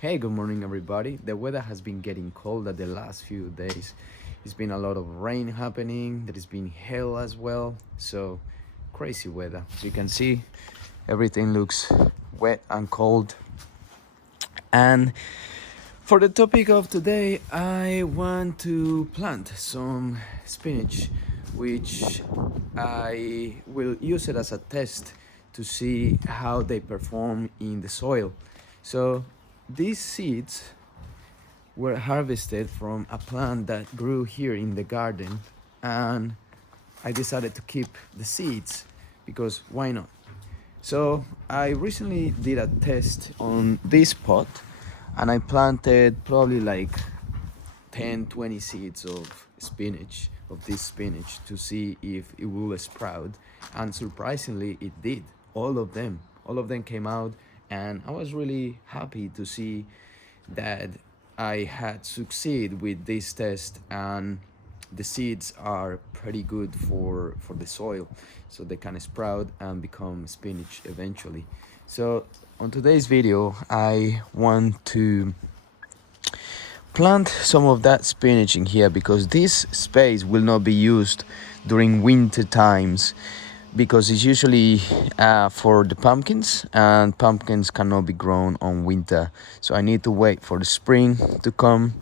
Hey, good morning, everybody. The weather has been getting colder the last few days. It's been a lot of rain happening. There has been hail as well. So, crazy weather. As you can see, everything looks wet and cold. And for the topic of today, I want to plant some spinach, which I will use it as a test to see how they perform in the soil. So, these seeds were harvested from a plant that grew here in the garden, and I decided to keep the seeds because why not? So I recently did a test on this pot and I planted probably like 10, 20 seeds of spinach, of this spinach, to see if it will sprout. And surprisingly, it did. All of them came out, and I was really happy to see that I had succeed with this test, and the seeds are pretty good for the soil, so they can sprout and become spinach eventually. So on today's video, I want to plant some of that spinach in here because this space will not be used during winter times, because it's usually for the pumpkins, and pumpkins cannot be grown on winter. So I need to wait for the spring to come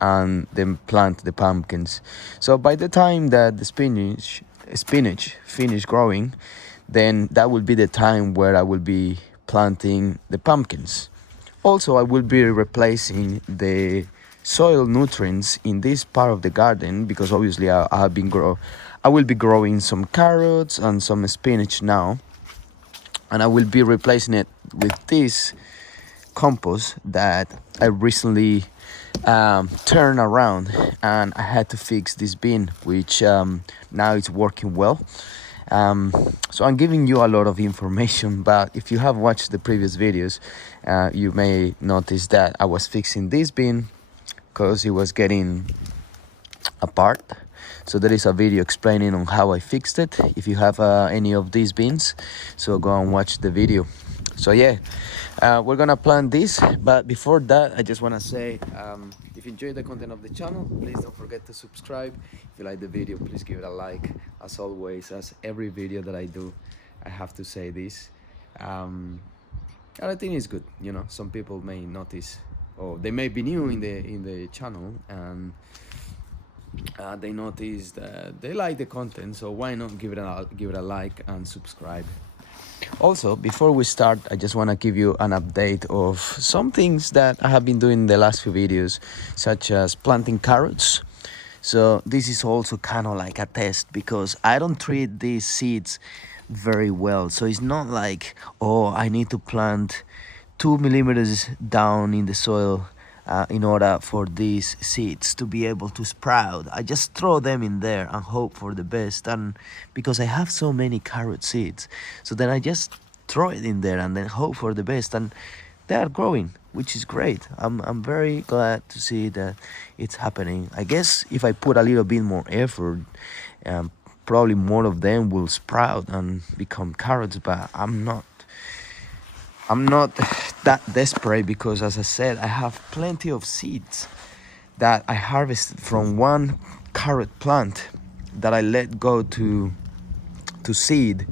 and then plant the pumpkins. So by the time that the spinach finish growing, then that will be the time where I will be planting the pumpkins. Also, I will be replacing the soil nutrients in this part of the garden, because obviously I will be growing some carrots and some spinach now, and I will be replacing it with this compost that I recently turned around, and I had to fix this bin, which now it's working well. So I'm giving you a lot of information, but if you have watched the previous videos, you may notice that I was fixing this bin because it was getting apart. So there is a video explaining on how I fixed it if you have any of these bins, so go and watch the video. So yeah, we're gonna plant this, but before that I just want to say, if you enjoy the content of the channel, please don't forget to subscribe. If you like the video, please give it a like. As always, as every video that I do, I have to say this. And I think it's good, some people may notice, or they may be new in the channel, and they notice that they like the content, so why not give it a like and subscribe. Also, before we start, I just want to give you an update of some things that I have been doing in the last few videos, such as planting carrots. So this is also kind of like a test, because I don't treat these seeds very well. So it's not like, oh, I need to plant 2 millimeters down in the soil in order for these seeds to be able to sprout. I just throw them in there and hope for the best. And because I have so many carrot seeds, so then I just throw it in there and then hope for the best, and they are growing, which is great. I'm very glad to see that it's happening. I guess if I put a little bit more effort, probably more of them will sprout and become carrots, but I'm not that desperate, because as I said, I have plenty of seeds that I harvested from one carrot plant that I let go to seed.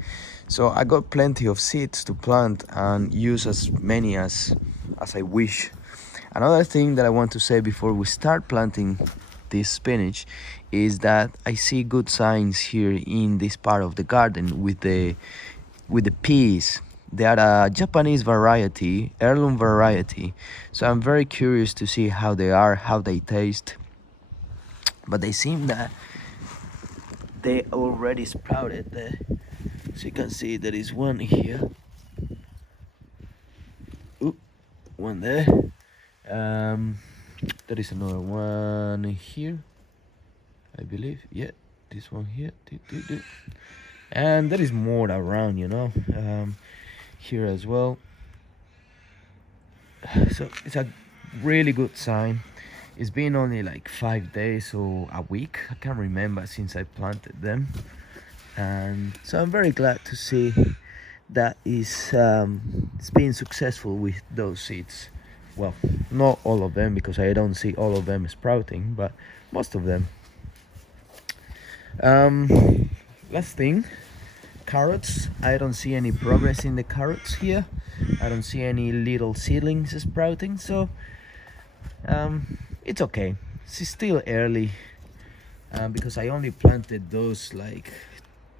So I got plenty of seeds to plant and use as many as I wish. Another thing that I want to say before we start planting this spinach is that I see good signs here in this part of the garden with the peas. They are a Japanese variety, heirloom variety. So I'm very curious to see how they are, how they taste. But they seem that they already sprouted there. So you can see there is one here. Ooh, one there. There is another one here, I believe. Yeah, this one here. And there is more around, here as well. So it's a really good sign. It's been only like 5 days or a week, I can't remember, since I planted them, and so I'm very glad to see that it's been successful with those seeds. Well, not all of them, because I don't see all of them sprouting, but most of them. Last thing, carrots. I don't see any progress in the carrots here. I don't see any little seedlings sprouting, so it's okay. It's still early, because I only planted those like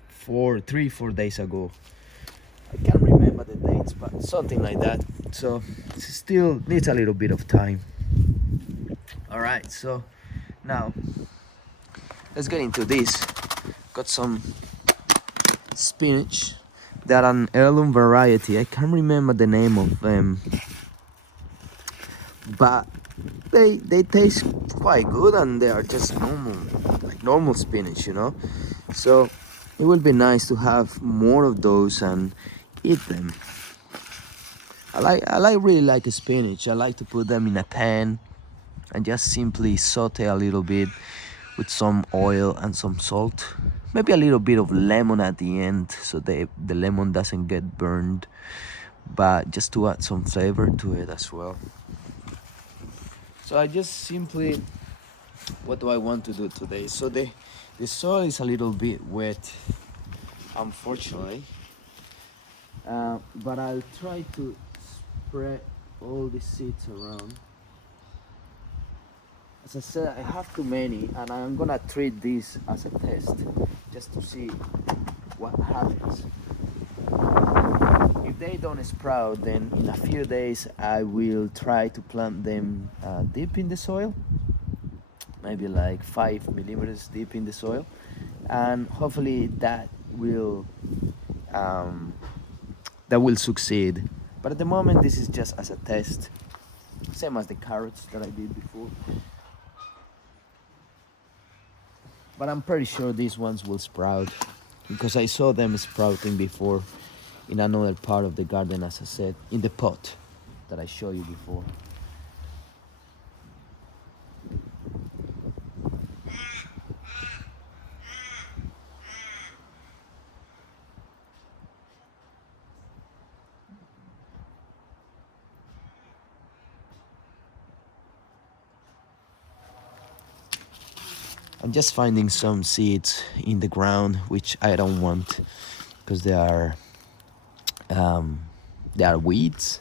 4 days ago. I can't remember the dates, but something like that. So it still needs a little bit of time. All right, so now let's get into this. Got some spinach. They're an heirloom variety. I can't remember the name of them, but they taste quite good, and they are just normal, like normal spinach, you know. So it would be nice to have more of those and eat them. Really like spinach. I like to put them in a pan and just simply saute a little bit with some oil and some salt. Maybe a little bit of lemon at the end, so the lemon doesn't get burned, but just to add some flavor to it as well. So I just simply, what do I want to do today? So the soil is a little bit wet, unfortunately, but I'll try to spread all the seeds around. As I said, I have too many, and I'm gonna treat this as a test, just to see what happens. If they don't sprout, then in a few days I will try to plant them deep in the soil, maybe like 5 millimeters deep in the soil, and hopefully that will succeed. But at the moment, this is just as a test, same as the carrots that I did before. But I'm pretty sure these ones will sprout, because I saw them sprouting before in another part of the garden, as I said, in the pot that I showed you before. I'm just finding some seeds in the ground, which I don't want, because they are weeds.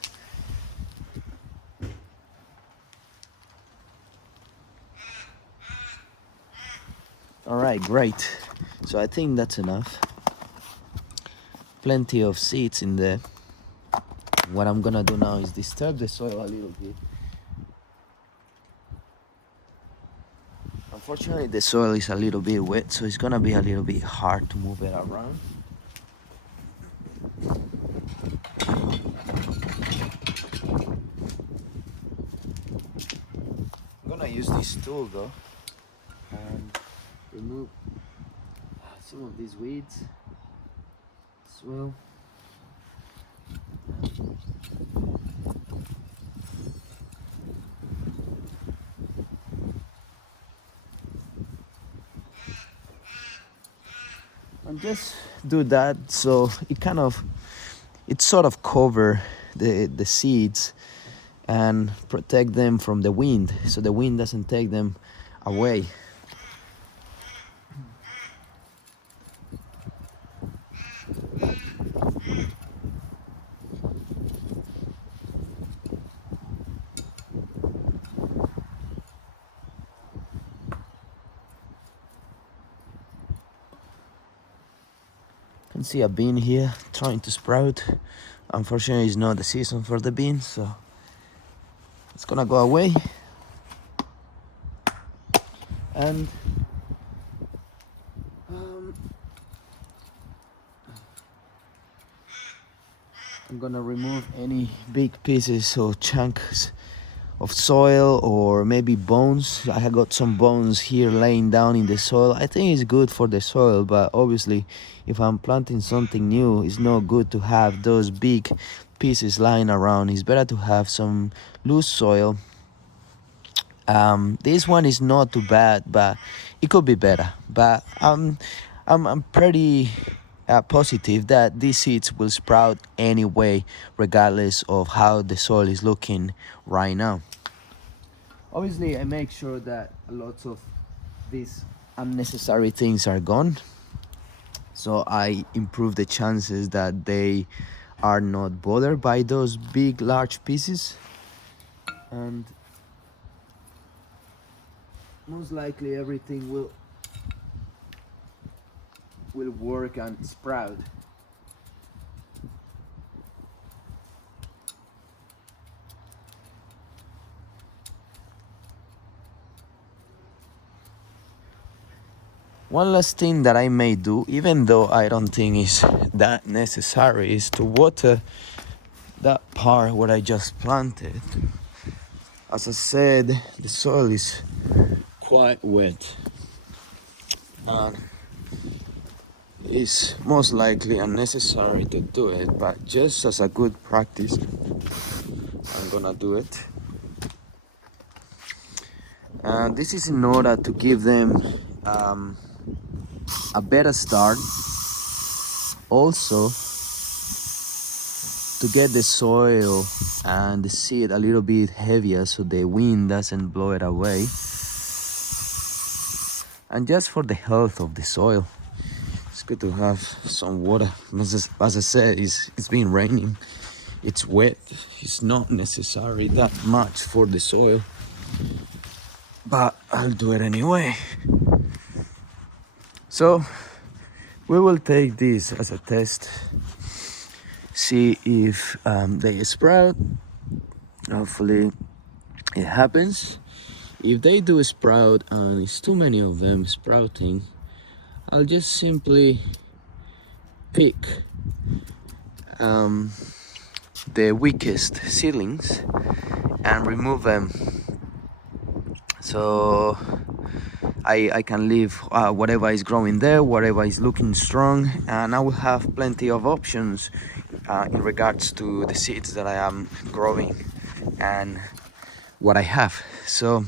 All right, great. So I think that's enough. Plenty of seeds in there. What I'm gonna do now is disturb the soil a little bit. Unfortunately, the soil is a little bit wet, so it's gonna be a little bit hard to move it around. I'm gonna use this tool though and remove some of these weeds as well. And just do that so it sort of cover the seeds and protect them from the wind, so the wind doesn't take them away. You can see a bean here trying to sprout. Unfortunately, it's not the season for the beans, so it's gonna go away. And I'm gonna remove any big pieces or chunks of soil, or maybe bones. I have got some bones here laying down in the soil. I think it's good for the soil, but obviously if I'm planting something new, it's not good to have those big pieces lying around. It's better to have some loose soil. This one is not too bad, but it could be better. But I'm pretty positive that these seeds will sprout anyway, regardless of how the soil is looking right now. Obviously, I make sure that lots of these unnecessary things are gone, so I improve the chances that they are not bothered by those big large pieces, and most likely everything will work and sprout. One last thing that I may do, even though I don't think it's that necessary, is to water that part where I just planted. As I said, the soil is quite wet and it's most likely unnecessary to do it, but just as a good practice, I'm gonna do it. And this is in order to give them a better start, also to get the soil and the seed a little bit heavier so the wind doesn't blow it away, and just for the health of the soil. It's good to have some water. As I said, it's been raining, it's wet, it's not necessary that much for the soil, but I'll do it anyway. So we will take this as a test, see if they sprout. Hopefully it happens. If they do sprout and it's too many of them sprouting, I'll just simply pick the weakest seedlings and remove them, so I can leave whatever is growing there, whatever is looking strong, and I will have plenty of options in regards to the seeds that I am growing and what I have. So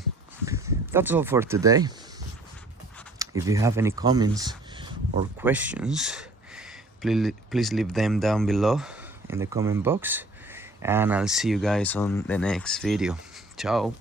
that's all for today. If you have any comments or questions, please leave them down below in the comment box, and I'll see you guys on the next video. Ciao.